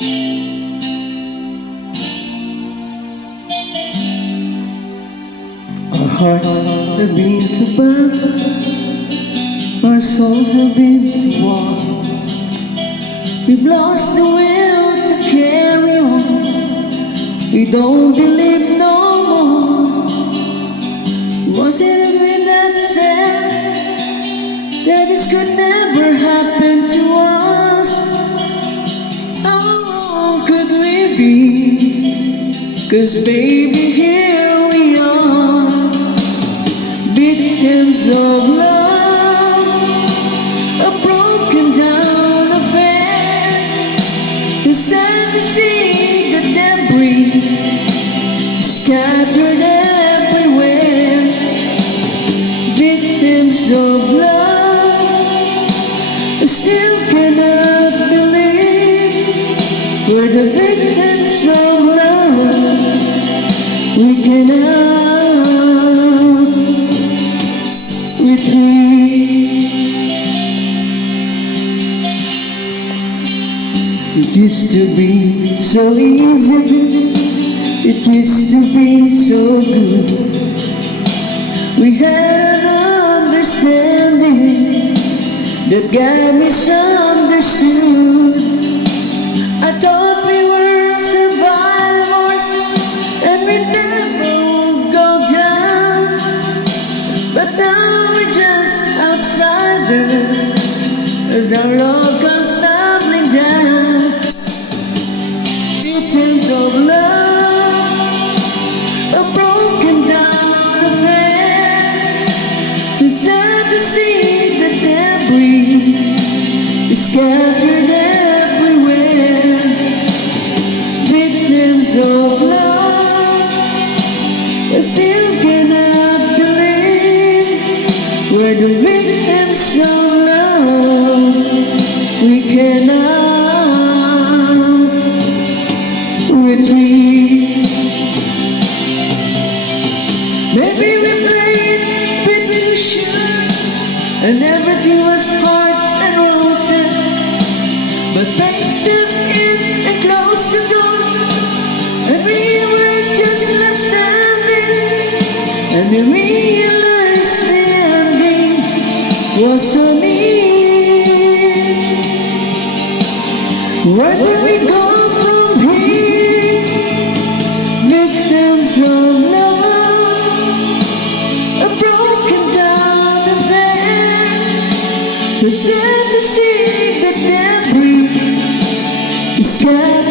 Our hearts have been to battle, our souls have been to war. We've lost the will to carry on. We don't believe no more. Wasn't it with that said that this could never happen to us? How wrong could we be? 'Cause baby, here we are, victims of love, a broken down affair. It's sad to see the debris scattered everywhere. Victims of love, I still cannot believe we're the victims of love. We cannot retreat. It used to be so easy, it used to be so good. We had an understanding that got misunderstood. I thought we were survivors and we never would go down, but now we're just outsiders as our love comes tumbling down. Victims of love, a broken down affair. So sad to see the debris is scattered everywhere. Victims of love, I still cannot believe we're the victims of love. We cannot retreat. Maybe we played bit too sure, and everything was hearts and roses. But fate stepped in and closed the door, and we were just left standing. And we realized the ending was so near. Where do we go from here? Victims of love, a broken down affair. So sad to see the debris is scattered